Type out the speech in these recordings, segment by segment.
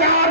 4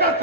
10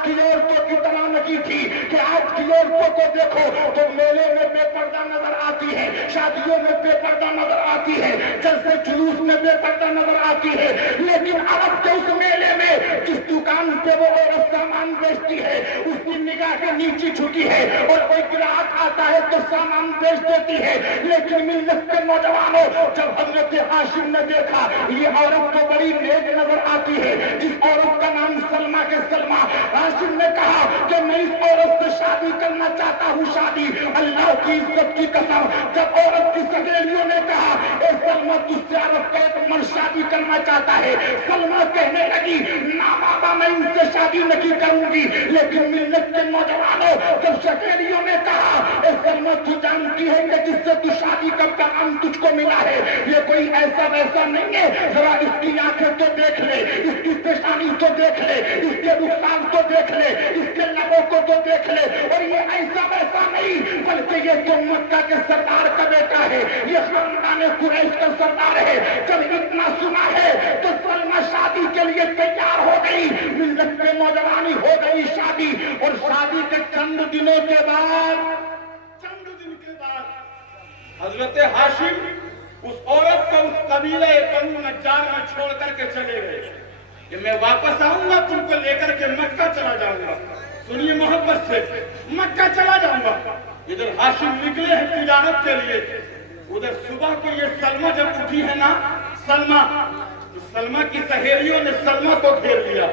آج کی عورتوں کی طرح نہیں تھی کہ آج کی عورتوں کو دیکھو تو میلے میں بے پردہ نظر آتی ہے، شادیوں میں بے پردہ نظر آتی ہے، جلسے جلوس میں بے پردہ نظر آتی ہے، لیکن عرب کے اس میلے میں جس دکان پہ وہ عورت سامان بیچتی ہے اس کی نگاہ کے نیچے جھکی ہے، اور کوئی گراہک آتا ہے تو سامان بیچ دیتی ہے۔ لیکن ملت کے نوجوانوں، جب حضرت ہاشم نے دیکھا یہ عورت تو بڑی نیک نظر آتی ہے، جس عورت کا نام سلمہ کے سلمہ، ہاشم نے کہا کہ میں اس عورت سے شادی کرنا چاہتا ہوں، شادی اللہ کی عزت کی قسم۔ جب عورت کی سہیلیوں نے کہا اے سلمہ تجھ سے عرب کا ایک مرد شادی کرنا چاہتا ہے، سلمہ کہنے لگی نا بابا میں ان سے شادی نہیں کروں گی۔ لیکن ملت کے نوجوانوں، جب سہیلیوں نے کہا اے سلمہ تو جانتی ہے کہ جس سے تو شادی کا پیغام تجھ کو ملا ہے یہ کوئی ایسا ویسا نہیں ہے، ذرا اس کی آنکھیں تو دیکھ لے، اس کی پیشانی تو دیکھ لے، اس کے رخسار تو دیکھ لے، اس کے لبوں کو تو دیکھ لے، اور یہ ایسا ویسا نہیں بلکہ یہ تو مکہ کے سردار کا بیٹا ہے، یہ خاندان قریش کا سردار ہے۔ جب اتنا سنا ہے تو سلمہ شادی کے لیے تیار ہو گئی، ملت کے نوجوانی ہو گئی شادی، اور شادی کے چند دنوں کے بعد حضرت ہاشم اس عورت کو اس قبیلہ بنو نجار میں چھوڑ کر کے چلے گئے کہ میں واپس آؤں گا تم کو لے کر کے مکہ چلا جاؤں گا۔ سنیے محبت سے، مکہ چلا جاؤں گا۔ ادھر ہاشم نکلے ہیں تجارت کے لیے، ادھر صبح کو یہ سلمہ جب اٹھی ہے نا، سلمہ کی سہیلیوں نے سلمہ کو گھیر لیا۔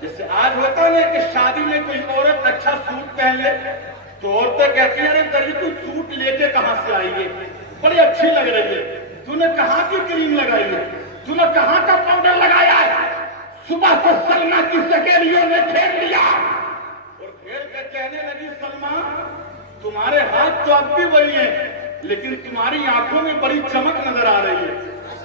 جیسے آج ہوتا ہے کہ شادی میں کوئی عورت اچھا سوٹ پہن لے تو عورتیں کہتی ہیں ارے درجی تو سوٹ لے کے کہاں سے آئی ہے، بڑی اچھی لگ رہی ہے، تو نے کہاں کی کریم لگائی ہے، تو نے کہاں کا پاؤڈر لگایا ہے۔ صبح کو سلمہ کی سہیلیوں نے گھیر لیا اور گھیر کے کہنے لگی سلمہ تمہارے ہاتھ تو اب بھی وہی ہیں لیکن تمہاری آنکھوں میں بڑی چمک نظر آ رہی ہے،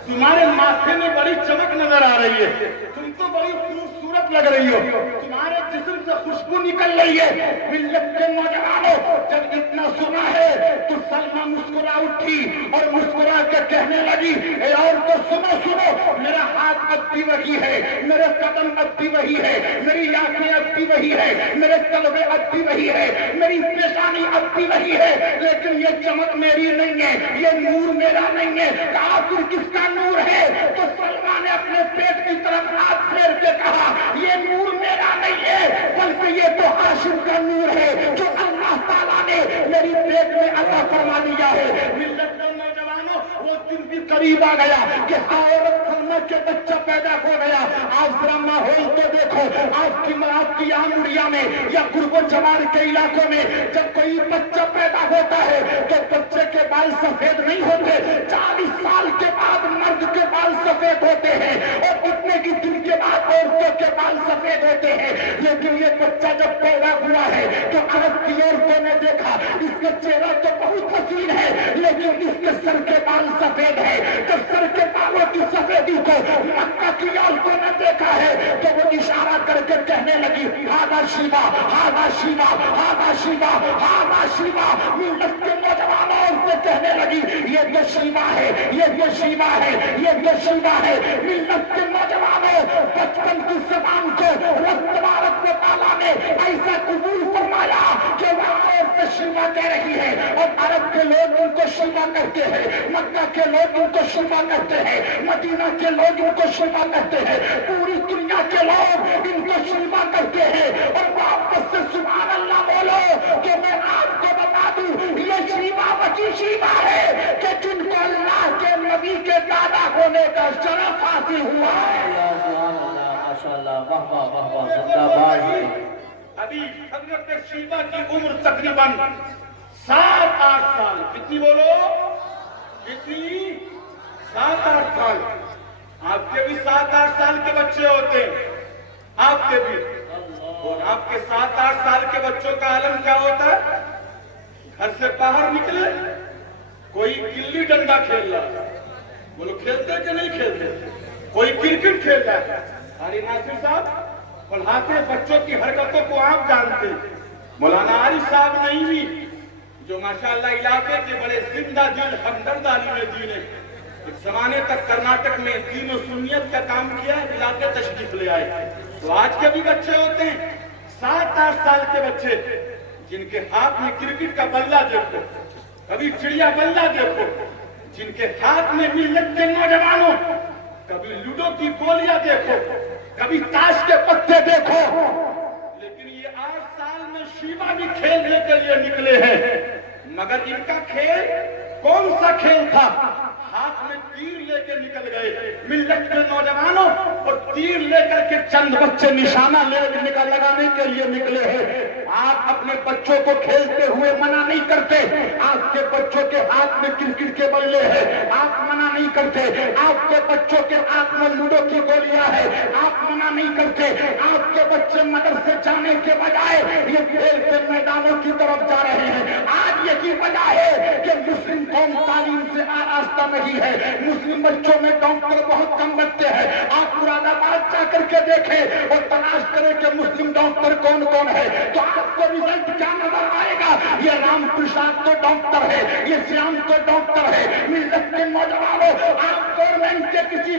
تمہارے ماتھے میں بڑی چمک نظر آ رہی ہے، تم تو بڑی خوبصورت لگ رہی ہو، تمہارے جسم سے خوشبو نکل رہی ہے۔ ملت کے نوجوانوں، جب اتنا سنا ہے تو سلمہ مسکرا اٹھی اور مسکرا کے کہنے لگی اے عورتوں سنو سنو، میرا ہاتھ اب بھی وہی ہے، میرے قدم اب بھی وہی ہے، میری آنکھیں اب بھی وہی ہے، میرے تلوے اب بھی وہی ہے، میری پیشانی اب بھی وہی ہے، لیکن یہ چمک میری نہیں ہے، یہ نور میرا نہیں ہے۔ کہا پھر کس کا نور ہے؟ تو سلمہ نے اپنے پیٹ کی طرف ہاتھ پھیر کے کہا یہ نور میرا نہیں ہے بلکہ یہ تو ہاشم کا نور ہے جو اللہ تعالیٰ نے میری پیٹ میں عطا فرما دیا ہے۔ ملت کے نوجوانوں، وہ دن بھی قریب آ گیا کہ عورت سلمہ کے بچہ پیدا ہو گیا۔ آپ ذرا ماحول تو دیکھو، آپ کی آموریہ میں یا قرب و جوار کے علاقوں میں جب کوئی بچہ پیدا ہوتا ہے تو بچے کے بال سفید نہیں ہوتے، 40 سال کے بعد مرد کے بال سفید ہوتے ہیں اور اتنے کی دن کے بعد عورتوں کے بال سفید ہوتے ہیں۔ لیکن یہ بچہ جب پیدا ہوا ہے تو عرب کی عورتوں نے دیکھا اس کا چہرہ تو بہت حسین ہے لیکن اس کے سر کے بال سفید ہے۔ جب سر کے بالوں کی سفیدی کو مکہ کی عورتوں نے دیکھا ہے تو وہ اشارہ کر کے کہنے لگی ہاذا شیبہ، ہاذا شیبہ، ہاذا شیبہ، ہاذا شیبہ۔ ملت کے نوجوانوں عورتیں کہنے لگی یہ تو شیبہ ہے، یہ تو شیبہ ہے، یہ تو شیبہ ہے۔ ملت کے نوجوانوں، بچپن کی زبان کو رب تبارک و تعالیٰ نے ایسا قبول فرمایا کہ وہ عورت شیبہ کہہ رہی ہے اور عرب کے لوگ ان کو شیبہ کہتے ہیں، مکہ کے لوگ ان کو شیبہ کہتے ہیں، مدینہ کے لوگ ان کو شیبہ کہتے ہیں، پوری دنیا کے لوگ ان کو شیبہ کہتے ہیں۔ اور واپس سے سبحان اللہ بولو کہ میں آپ کو بتا دوں یہ شیبہ وہی شیبہ ہے کہ جن کو اللہ کے نبی کے دادا ہونے کا شرف حاصل ہوا ہے۔ ابھی حضرت شیبہ کی عمر تقریباً 7-8 سال، کتنی بولو کتنی؟ 7-8 سال۔ آپ کے بھی 7-8 سال کے بچے ہوتے ہیں، آپ کے بھی، اور آپ کے 7-8 سال کے بچوں کا عالم کیا ہوتا ہے؟ گھر سے باہر نکلے کوئی گلی ڈنڈا کھیل رہا ہے، وہ لوگ کھیلتے کہ نہیں کھیلتے؟ کوئی کرکٹ کھیل رہا ہے۔ علی ناصر صاحب پڑھاتے بچوں کی حرکتوں کو آپ جانتے، مولانا عارف صاحب نہیں بھی جو ماشاءاللہ علاقے کے بڑے زندہ دل ہمدرد عالم دین ہے، ایک زمانے تک کرناٹک میں دین و سنیت کا کام کیا، علاقے تشریف لے آئے۔ تو آج کے بھی بچے ہوتے ہیں 7 سال کے بچے جن کے ہاتھ میں کرکٹ کا بلہ دیکھو، کبھی چڑیا بلہ دیکھو، جن کے ہاتھ میں ملت کے نوجوانوں کبھی لوڈو کی گولیاں دیکھو، کبھی تاش کے پتے دیکھو، لیکن یہ 8 سال میں شیوا بھی کھیلنے کے لیے نکلے ہیں، مگر ان کا کھیل کون سا کھیل تھا؟ ہاتھ میں تیر لے کے نکل گئے ملت کے نوجوانوں، اور تیر لے کر کے چند بچے نشانہ لگانے کے لیے نکلے ہیں۔ آپ اپنے بچوں کو کھیلتے ہوئے منع نہیں کرتے، آپ کے بچوں کے ہاتھ میں کرکٹ کے بلے ہیں، آپ منع نہیں کرتے، آپ کے بچوں کے ہاتھ میں لوڈو کی گولیاں ہیں، آپ منع نہیں کرتے، آپ کے بچے مدرسے جانے کے بجائے یہ کھیل کے میدانوں کی طرف جا رہے ہیں۔ آج یہی وجہ ہے کہ مسلم قوم تعلیم سے آراستہ نہیں ہے، مسلم بچوں میں ڈاکٹر بہت کم بچے ہیں۔ آپ مراد آباد جا کر کے دیکھیں اور تلاش کریں کہ مسلم ڈاکٹر کون کون ہے، تو آپ کو رزلٹ کیا نظر آئے گا؟ یہ رام پرساد تو ڈاکٹر ہے، یہ سیام تو ڈاکٹر ہے۔ ملت کے نوجوانوں، آپ گورنمنٹ کے کسی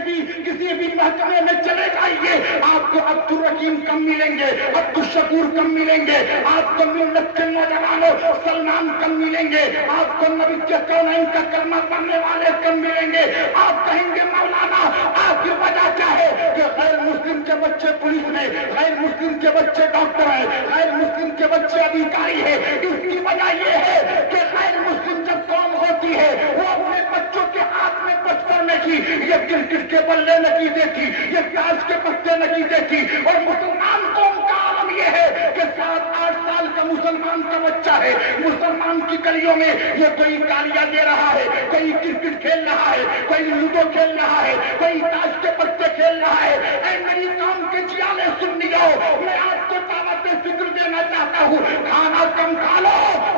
بھی محکمے میں چلے جائیے، آپ کو عبد الرحیم کم ملیں گے، عبد الشکور کم ملیں گے، آپ کو ملت کے نوجوانوں سلمان کم ملیں گے، آپ کو نبی کے کونین کا کلمہ پڑھنے والے کم ملیں گے۔ آپ کہیں گے مولانا آپ کی وجہ کیا ہے کہ غیر مسلم کے بچے پولیس میں، غیر مسلم کے بچے ڈاکٹر ہیں، غیر مسلم کے بچے ادھیکاری ہیں؟ اس کی وجہ یہ ہے کہ غیر مسلم جب قوم ہوتی ہے وہ اپنے بچوں کے ہاتھ میں بچپن میں کی یہ کرکٹ کے بلے نہیں دیتی، یہ تاش کے پتے نہیں دیتی، اور مسلمان قوم کا عالم یہ ہے کہ 7-8 سال کا مسلمان کا بچہ ہے، مسلمان کی گلیوں میں یہ کوئی گالیاں دے رہا ہے، کوئی کرکٹ کھیل رہا ہے، کوئی لوڈو کھیل رہا ہے، کوئی تاش کے پتے کھیل رہا ہے۔ اے میری قوم کے جیالے سن لیو، میں آپ کو دعوت فکر دینا چاہتا ہوں، کھانا کم کھا لو،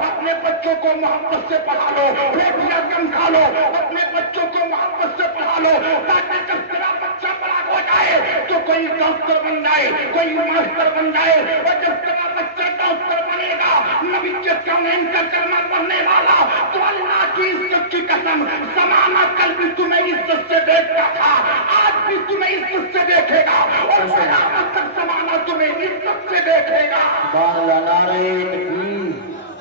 اپنے بچوں کو محبت سے پڑھا لو، روٹیاں کم کھا لو، اپنے بچوں کو محبت سے پڑھا لو، تاکہ جب تیرا بچہ بڑا ہو جائے تو کوئی ڈاکٹر بن جائے، کوئی ماسٹر بن جائے، اور جب تیرا بچہ ڈاکٹر بنے گا، نبی کے کونین کا کلمہ پڑھنے والا، تو اللہ کی عزت کی قسم زمانہ کل بھی تمہیں عزت سے دیکھتا تھا، آج بھی تمہیں عزت سے دیکھے گا، اور قیامت تک زمانہ تمہیں عزت سے دیکھے گا۔ نعرہ تکبیر،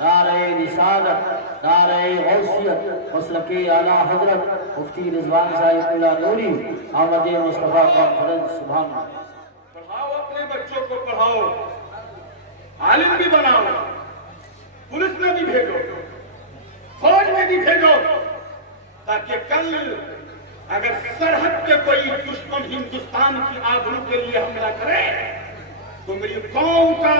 نعرہ رسالت، نعرہ غوثیت، مسلک اعلیٰ حضرت مفتی رضوان صاحب اللہ نوری، احمد مصطفیٰ کانفرنس۔ سبحان اللہ۔ پڑھاؤ اپنے بچوں کو، پڑھاؤ، عالم بھی بناؤ، پولیس میں بھی بھیجو، فوج میں بھی بھیجو، تاکہ کل اگر سرحد پہ کوئی دشمن ہندوستان کی آبرو کے لیے حملہ کرے تو میری قوم کا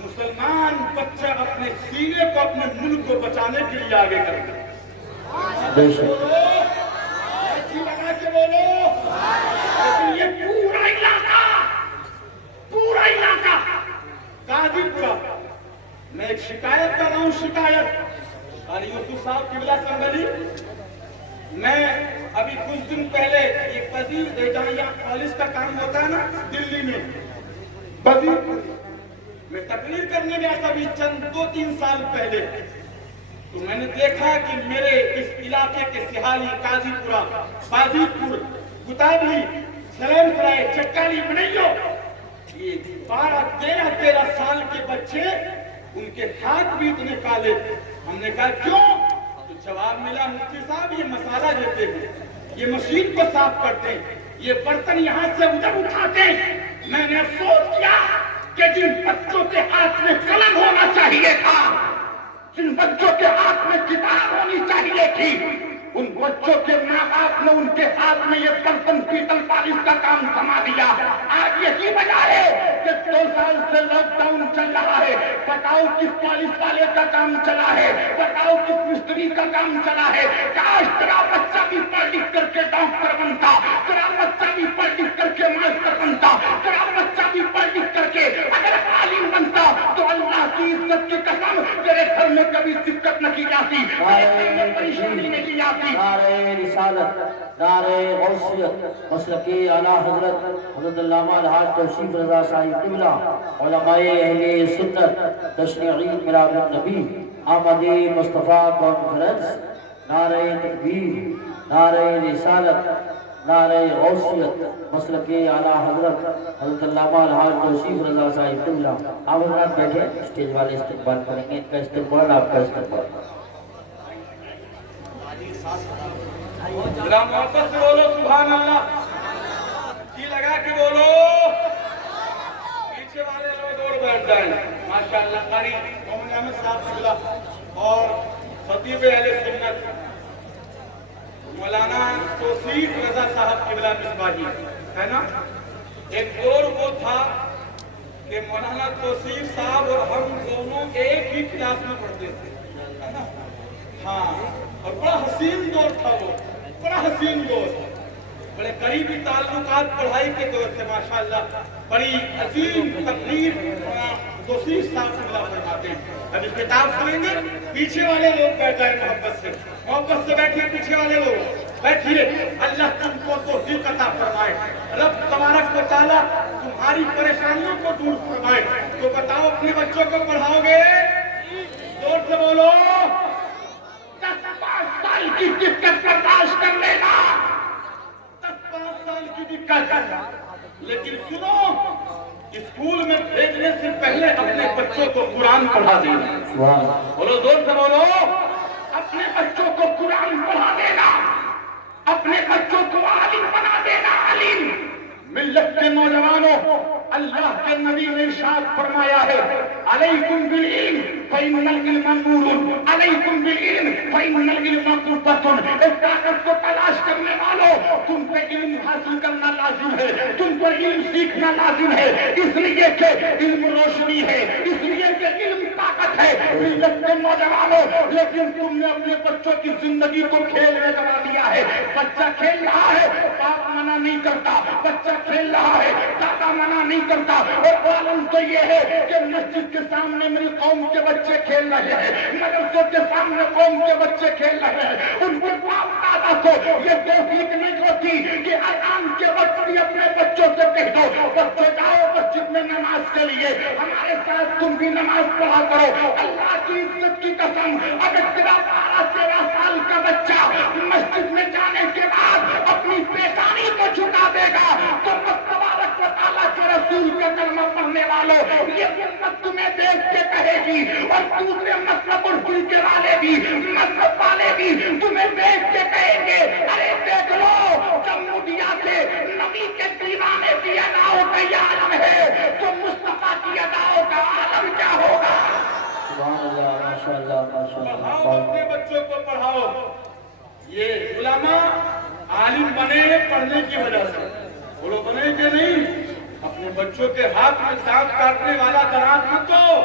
مسلمان بچہ اپنے سینے کو، اپنے ملک کو بچانے کے لیے آگے کرے گا۔ اچھی لگا کے بولو۔ لیکن یہ پورا علاقہ قاضی پورا، میں ایک شکایت کر رہا ہوں، شکایت علی یوسف صاحب قبلہ سنگلی، میں ابھی کچھ دن پہلے ایک وزیر جہاں پولیس کا کام ہوتا ہے نا دلی میں، وزیر میں تقریر کرنے گیا تھا ابھی چند 2-3 سال پہلے، تو میں نے دیکھا کہ میرے اس علاقے کے سہالی، قاضی پورا، بازی پور، گتابلی، سلیم سرائے، چکالی، بنیو، یہ 12-13 سال کے بچے، ان کے ہاتھ بھی اتنے کالے۔ ہم نے کہا کیوں؟ تو جواب ملا مفتی صاحب یہ مسالہ دیتے ہیں، یہ مشین کو صاف کرتے ہیں، یہ برتن یہاں سے ادھر اٹھاتے ہیں۔ میں نے افسوس کیا کہ جن بچوں کے ہاتھ میں قلم ہونا چاہیے تھا، جن بچوں کے ہاتھ میں کتاب ہونی چاہیے تھی، ان بچوں کے ماں باپ نے ان کے ہاتھ میں یہ برتن پیتل پالش کا کام تھما دیا۔ آج یہی وجہ ہے کہ 2 سال سے لاک ڈاؤن چل رہا ہے، بتاؤ کس پالش والے کا کام چلا ہے، بتاؤ کس مستری کا کام چلا ہے۔ کاش تیرا بچہ بھی پڑھ لکھ کر کے ڈاکٹر بنتا، تیرا بچہ بھی پڑھ لکھ کر کے ماسٹر بنتا، تیرا بچہ بھی پڑھ لکھ کر کے اگر عالم بنتا تو اللہ کی عزت کی قسم تیرے گھر میں کبھی دقت نہ کی جاتی، پریشانی نہیں کی جاتی۔ نعرہ رسالت، نعرہ غوثیت، مسلک اعلیٰ حضرت حضرت علامہ الحاج توصیف رضا صاحب قبلہ، علماء اہل سنت، جشن عید میلاد النبی، احمد مصطفیٰ کانفرنس، نعرہ تکبیر، نعرہ رسالت، نعرہ غوثیت مسلک اعلیٰ حضرت حضرت علامہ الحاج توصیف رضا صاحب قبلہ. آپ حضرات بیٹھے اسٹیج والے استقبال کریں گے. ان کا استقبال آپ کا استقبال. ذرا محبت سے بولو سبحان اللہ. جی لگا کے بولو. پیچھے والے لوگ اور بیٹھ جائیں. ماشاءاللہ قاری محمد احمد صاحب قبلہ اور خطیب اہل سنت مولانا توصیف رضا صاحب قبلہ مصباحی ہے نا. ایک دور وہ تھا کہ مولانا توصیف صاحب اور ہم دونوں ایک ہی کلاس میں پڑھتے تھے ہے نا. ہاں اور بڑا حسین دور تھا وہ. بڑا حسین دور. بڑے قریبی تعلقات پڑھائی کے دور سے ماشاءاللہ. بڑی عظیم تقریر توصیف صاحب قبلہ فرماتے ہیں. اب اس کتاب سنیں گے. پیچھے والے لوگ بیٹھ جائیں محبت سے. محبت سے بیٹھیے. پیچھے والے لوگ بیٹھیے. اللہ تم کو توفیق عطا فرمائے. رب تبارک و تعالیٰ تمہاری پریشانیوں کو دور فرمائے. تو بتاؤ اپنے بچوں کو پڑھاؤ گے؟ زور سے بولو. 10-5 سال کی دقت برداشت کر لینا. 10-5 سال کی دقت. لیکن سنو اسکول میں بھیجنے سے پہلے اپنے بچوں کو قرآن پڑھا دینا. بولو زور سے بولو. اپنے بچوں کو قرآن پڑھا دینا. اپنے بچوں کو عالم بنا دینا. عالم. ملت کے نوجوانوں اللہ کے نبی نے ارشاد فرمایا ہے علیکم بالعلم فإن العلم نور. علیکم بالعلم فإن العلم قربۃ. اس طاقت کو تلاش کرنے والوں تم پہ علم حاصل کرنا لازم ہے. تم پر علم سیکھنا لازم ہے. اس لیے کہ علم روشنی ہے. اس لیے کہ علم طاقت ہے. ملت کے نوجوانوں لیکن تم نے اپنے بچوں کی زندگی کو کھیل میں لگا دیا ہے. بچہ کھیل رہا ہے باپ منع نہیں کرتا. بچہ کھیل رہا ہے دادا منع نہیں کرتا. اور عالم تو یہ ہے کہ مسجد کے سامنے میری قوم کے بچے کھیل رہے ہیں. مدرسے کے سامنے قوم کے بچے کھیل رہے ہیں. ان کے باپ دادا کو یہ توفیق نہیں ہوتی کہ اذان کے وقت بھی اپنے بچوں سے کہہ دو بچے جاؤ مسجد میں نماز کے لیے. ہمارے ساتھ تم بھی نماز پڑھا کرو. اللہ کی عزت کی قسم اگر تیرا 12-13 سال کا بچہ مسجد میں جانے کے بعد اپنی پیشانی کو جھکا دے گا تو تبارک و تعالیٰ کے رسول کا کلمہ پڑھنے والوں یہ امت تمہیں دیکھ کے کہے گی. اور دوسرے مذہب اور فرقے والے بھی مذہب والے بھی تمہیں دیکھ کے کہیں گے ارے دیکھ لو جمہوریہ سے نبی کے دیوانے کی اداؤں کا یہ عالم ہے تو مصطفیٰ کی اداؤں کا عالم کیا ہوگا. سبحان اللہ. ماشاءاللہ ماشاءاللہ. پڑھاؤ اپنے بچوں کو پڑھاؤ. یہ علماء عالم بنے پڑھنے کی وجہ سے. بولو بنے کہ نہیں. اپنے بچوں کے ہاتھ میں دانت کاٹنے والا درانت مت دو.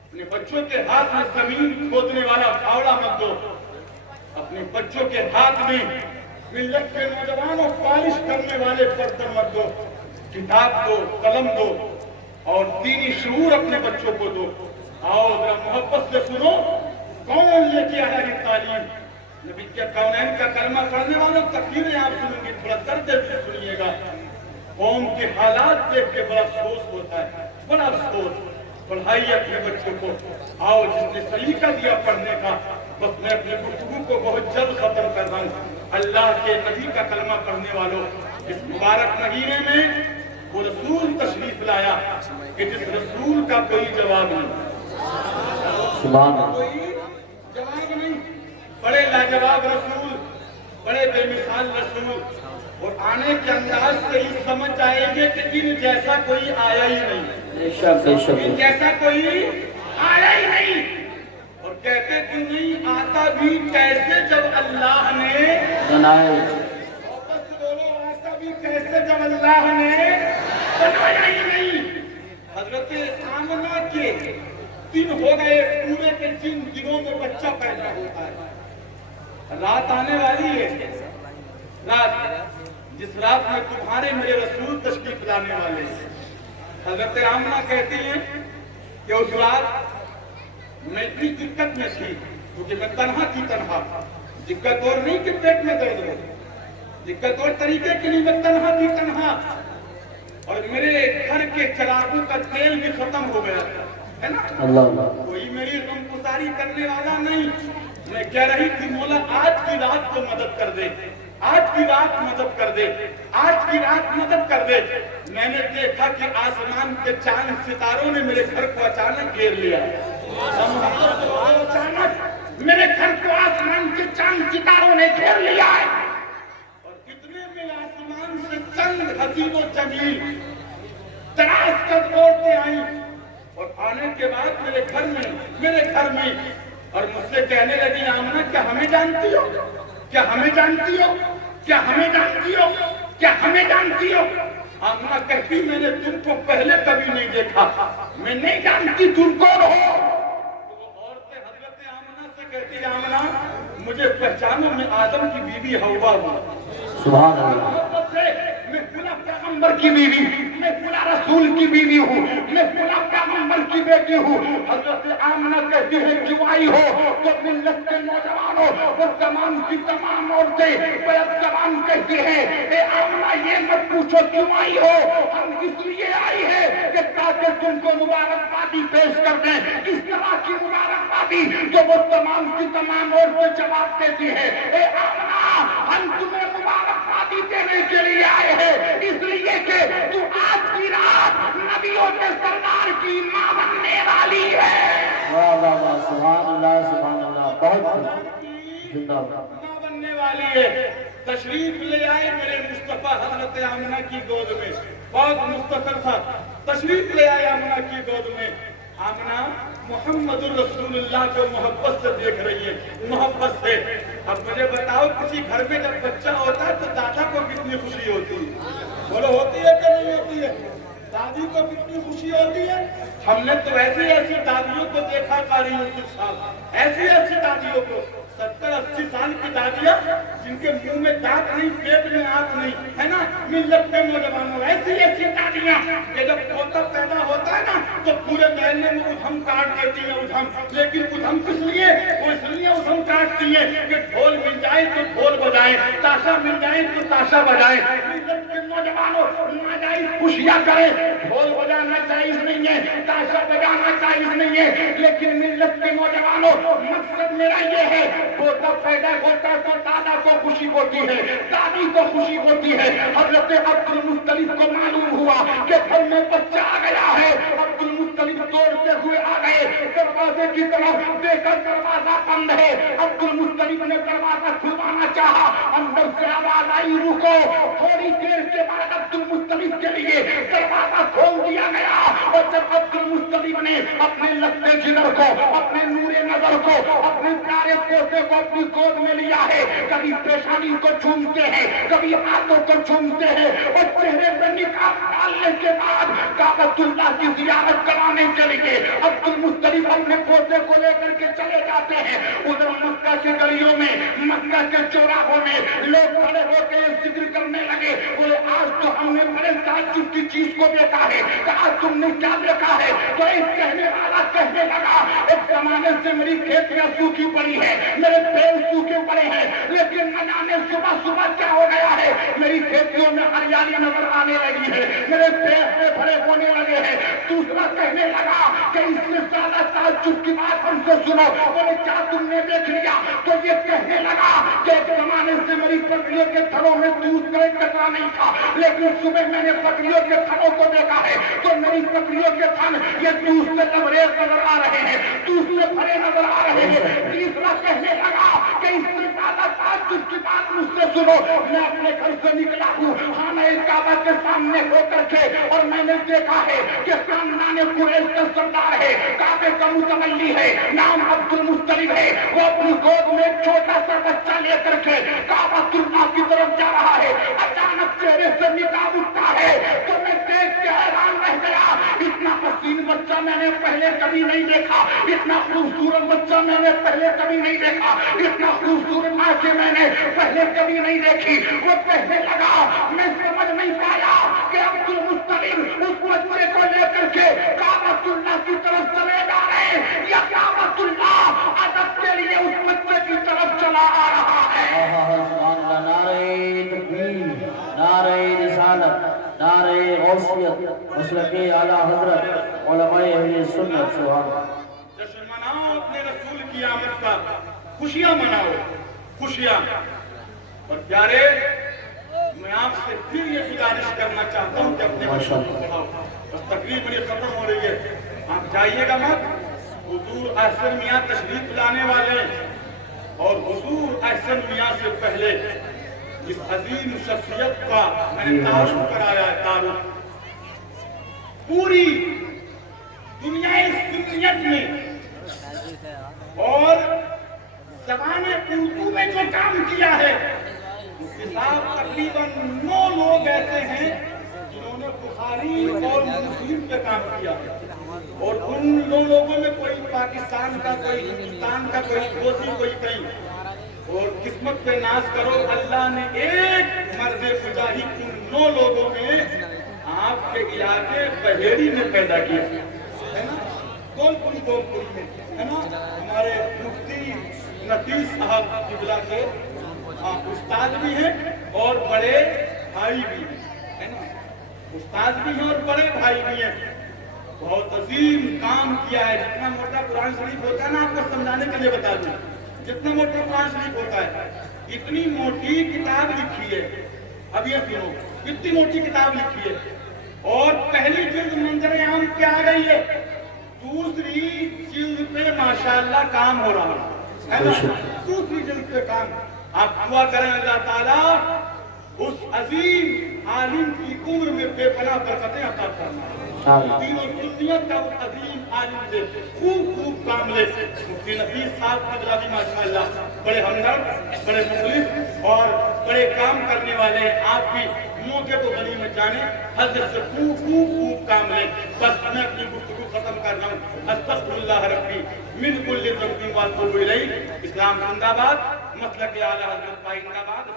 اپنے بچوں کے ہاتھ میں زمین کھودنے والا پھاوڑا مت دو. اپنے بچوں کے ہاتھ میں ملت کے نوجوانوں پالش کرنے والے برتن مت دو. کتاب دو قلم دو اور دینی شعور اپنے بچوں کو دو. آؤ ذرا محبت سے سنو. کون لے کے آیا یہ تعلیم؟ نبی کے کونین کا کلمہ پڑھنے والوں تقریریں آپ سنیں گے تھوڑا درد بھی سنیے گا. قوم کے حالات دیکھ کے بڑا افسوس ہوتا ہے. بڑا افسوس. پڑھائیے اپنے بچوں کو. آؤ جس نے سلیقہ دیا پڑھنے کا. بس میں اپنے گفتگو کو بہت جلد ختم کر رہا ہوں. اللہ کے نبی کا کلمہ پڑھنے والوں اس مبارک مہینے میں وہ رسول تشریف لایا کہ جس رسول کا کوئی جواب نہیں. سبحان اللہ. کوئی جواب نہیں. بڑے لاجواب رسول. بڑے بے مثال رسول. اور آنے کے انداز سے ہی سمجھ آئیں گے کہ ان جیسا کوئی آیا ہی نہیں. ان جیسا کوئی آیا ہی نہیں. اور کہتے کہ نہیں آتا بھی کیسے جب اللہ نے بنائے. واپس بولو آتا بھی کیسے جب اللہ نے بنایا ہی نہیں. حضرت آمنہ کے دن ہو گئے پورے کے جن دنوں میں بچہ پیدا ہوتا ہے. رات آنے والی ہے. رات جس رات میں تمہارے میرے رسول تشریف لانے والے ہیں. حضرت آمنہ کہتی ہیں کہ اس رات میں اتنی دقت میں تھی کیونکہ میں تنہا تھی. تنہا دقت اور نہیں کہ پیٹ میں درد ہو. دقت اور طریقے کے لیے میں تنہا تھی. تنہا اور میرے گھر کے چراغوں کا تیل بھی ختم ہو گیا ہے نا. کوئی میری غمگساری کرنے والا نہیں. میں کہہ رہی تھی مولا آج کی رات کو مدد کر دے. آج کی رات مدد کر دے، آج کی رات مدد کر دے۔ میں نے دیکھا کہ آسمان کے چاند ستاروں نے میرے گھر کو اچانک گھیر لیا، اچانک میرے گھر کو آسمان کے چاند ستاروں نے گھیر لیا ہے، اور کتنے میں آسمان سے چند حسین و جمیل تراش کر دوڑتے آئیں، اور آنے کے بعد میرے گھر میں اور مجھ سے کہنے لگی آمنہ کیا ہمیں جانتی ہو، کیا ہمیں جانتی ہو، کیا ہمیں جانتی ہو، کیا ہمیں جانتی ہو؟ آمنہ کہتی میں نے تم کو پہلے کبھی نہیں دیکھا، میں نہیں جانتی تم کون ہو۔ تو وہ عورتیں حضرت آمنہ سے کہتی آمنہ مجھے پہچانو، میں آدم کی بیوی حوا ہوں، سبحان اللہ، میں فلاں پیغمبر کی بیوی، میں فلاں رسول کی بیوی ہوں، میں فلاں پیغمبر کی بیٹی ہوں۔ حضرت آمنہ کہتی ہے کیوں آئی ہو؟ تو ملت کے نوجوانوں اور تمام کی تمام عورتیں بیک زبان کہتی ہیں اے آمنہ یہ مت پوچھو کیوں آئی ہو، ہم اس لیے آئی ہے کہ تاکہ تم کو مبارکبادی پیش کر دیں۔ اس طرح کی مبارکبادی جو وہ تمام کی تمام عورتیں جواب دیتی ہیں اے آمنہ ہم تمہیں مبارکبادی دینے کے لیے آئے ہیں، اس لیے کہ تو آج کی رات نبیوں کے سردار کی ماں بننے والی ہے۔ واہ واہ واہ، سبحان اللہ، بہت زندہ باد۔ ماں بننے والی ہے۔ تشریف لے آئے میرے مصطفیٰ حضرت آمنہ کی گود میں، بہت مختصر تھا، تشریف لے آئے آمنہ کی گود میں۔ آمنہ محمد الرسول اللہ کو محبت سے دیکھ رہی ہے، محبت سے۔ اب مجھے بتاؤ کسی گھر میں جب بچہ ہوتا ہے تو دادا کو کتنی خوشی ہوتی ہے؟ بولو ہوتی ہے کہ نہیں ہوتی ہے؟ دادی کو کتنی خوشی ہوتی ہے؟ ہم نے تو ایسی دادیوں کو دیکھا قاری یوسف صاحب، ایسی دادیوں کو 70-80 سال کی دادیاں جن کے منہ میں دانت نہیں، پیٹ میں آنکھ نہیں، ہے نا؟ ملت کے نوجوانوں ایسی دادیاں کہ جب پوتا پیدا ہوتا ہے نا تو پورے محلے میں ادھم کاٹ دیتی ہیں، ادھم۔ لیکن ادھم کس لیے؟ وہ اس لیے ادھم کاٹتی ہے کہ ڈھول مل جائے تو ڈھول بجائے، تاشا مل جائے تو تاشا بجائے۔ ملت کے نوجوانوں ناجائز خوشیاں کریں، ڈھول بجانا جائز نہیں ہے، تاشا بجانا جائز نہیں ہے، لیکن ملت کے نوجوانوں مقصد میرا یہ ہے پوتا پیدا ہوتا تو دادا کو خوشی ہوتی ہے، دادی کو خوشی ہوتی ہے۔ حضرت عبد المطلب کو معلوم ہوا کہ گھر میں بچہ آ گیا ہے، عبد المطلب دوڑتے ہوئے آ گئے دروازے کی طرف، دیکھا دروازہ بند ہے۔ عبد المطلب نے دروازہ کھلوانا چاہا، اندر سے آواز آئی رکو۔ تھوڑی دیر کے بعد عبد المطلب کے لیے دروازہ کھول دیا گیا، اور جب عبد المطلب نے اپنے لگتے جگر کو، اپنے نور نظر کو، اپنے پیارے پوتے کو اپنی گود میں لیا ہے، کبھی پیشانی کو چومتے ہیں، کبھی ہاتھوں کو چومتے ہیں، اور چہرے پر نقاب ڈالنے کے بعد کعبۃ اللہ کی زیارت کرانے کے لیے عبد المطلب اپنے پوتے کو لے کر کے چلے جاتے ہیں۔ ادھر مکہ کے گلیوں میں، مکہ کے چوراہوں میں لوگ کھڑے ہو کے ذکر کرنے لگے، بولے آج تو ہم نے بڑے تعجب کی چیز کو دیکھا ہے، کہا تم نے کیا دیکھا ہے؟ تو ایک کہنے والا کہنے لگا ایک زمانے سے میری کھیتیاں سوکھی پڑی ہے، میرے پیڑ سوکھے پڑے ہیں، لیکن نہ جانے صبح کیا ہو گیا ہے، میری کھیتیوں میں ہریالی نظر آنے لگی ہے، میرے پیڑ بڑے ہونے لگے ہیں۔ دوسرا کہنے لگا کہ اس سے زیادہ تعجب کی بات ہم سے سنو، بولے کیا تم نے دیکھ لیا؟ تو یہ کہنے لگا کہ ایک زمانے سے میری بکریوں کے تھنوں میں دودھ کا کچرا نہیں تھا، لیکن صبح میں نے بکریوں کے تھنوں کو دیکھا ہے تو میری بکریوں کے تھن یہ دودھ سے لبریز نظر آ رہے ہیں، دودھ سے بھرے نظر آ رہے ہیں۔ تیسرا کہنے لگا کہ اس سے زیادہ تعجب کی بات مجھ سے سنو، میں اپنے گھر سے نکلا ہوں خانہ کعبہ کے سامنے ہو کر کے، اور میں نے دیکھا ہے کہ خاندان قریش کا سردار ہے، کعبے کا متولی ہے، نام عبد المطلب ہے، وہ اپنی گود میں ایک چھوٹا سا بچہ لے کر کے کعبہ اللہ کی طرف جا رہا ہے۔ اچانک چہرے سے نقاب اٹھتا ہے تو میں دیکھ کے حیران رہ گیا، اتنا حسین بچہ میں نے پہلے کبھی نہیں دیکھا، اتنا خوبصورت بچہ میں نے پہلے کبھی نہیں دیکھا، اتنا خوبصورت آنکھیں میں نے پہلے کبھی نہیں دیکھی۔ وہ کہنے لگا میں سمجھ نہیں پایا کہ عبد المطلب اس بچے کو لے کر کے کعبۃ اللہ کی طرف چلے جا رہے ہیں یا کعبۃ اللہ ادب کے لیے اس بچے کی طرف چلا آ رہا ہے۔ نعرہ تکبیر، نعرہ رسالت، نعرہ غوثیت، مسلک اعلیٰ حضرت علماء اہل سنت، سبحان اللہ۔ جشن مناؤ اپنے رسول کی آمد کا، خوشیاں مناؤ، خوشیاں۔ اور پیارے میں آپ سے پھر یہ گزارش کرنا چاہتا ہوں کہ اپنے بچوں کو پڑھاؤ. بس تقریب میری ختم ہو رہی ہے, آپ جائیے گا مت. حضور احسن میاں تشریف لانے والے اور حضور احسن میاں سے پہلے اس عظیم شخصیت کا میں نے تعارف کرایا ہے. تعارف پوری دنیا سنیت میں اور زبان اردو میں جو کام کیا ہے, صاحب تقریباً 9 لوگ ایسے ہیں جنہوں نے بخاری اور مسلم پہ کام کیا, اور ان 9 لوگوں میں کوئی پاکستان کا, کوئی ہندوستان کا, کوئی کوسی, کوئی کہیں. اور قسمت پہ ناز کرو, اللہ نے ایک مرد مجاہد ان 9 لوگوں میں آپ کے علاقے بحیری میں پیدا کیا ہے نا, گولپور میں ہے نا. ہمارے مفتی نفیس صاحب قبلہ کے استاد بھی ہیں اور بڑے بھائی بھی ہیں نا. استاد بھی ہیں اور بڑے بھائی بھی ہیں. بہت عظیم کام کیا ہے. جتنا موٹا قرآن شریف ہوتا ہے نا, آپ کو سمجھانے کے لیے بتا دوں, جتنا موٹا قرآن شریف ہوتا ہے اتنی موٹی کتاب لکھی ہے. اب یہ سنو, اتنی موٹی کتاب لکھی ہے اور پہلی جلد منظر عام کیا آ گئی ہے, دوسری جلد پہ ماشاءاللہ کام ہو رہا ہے نا. دوسری جلد پہ کام. آپ دعا کریں اللہ تعالیٰ اس عظیم عالم کی عمر میں بے پناہ برکتیں عطا فرمائے. دین و سنیت کا اس عظیم عالم سے خوب کام لے. مفتی نفیس صاحب قبلہ بھی ماشاءاللہ بڑے ہمدرد, بڑے مخلص اور بڑے کام کرنے والے ہیں. آپ بھی موقع کو غنیمت جانے, حضرت سے خوب کام لیں. بس میں اپنی گفتگو ختم کر رہا ہوں. استغفر اللہ ربی من کل ذنب واتوب الیہ. اسلام زندہ باد, مسلک اعلیٰ حضرت زندہ باد.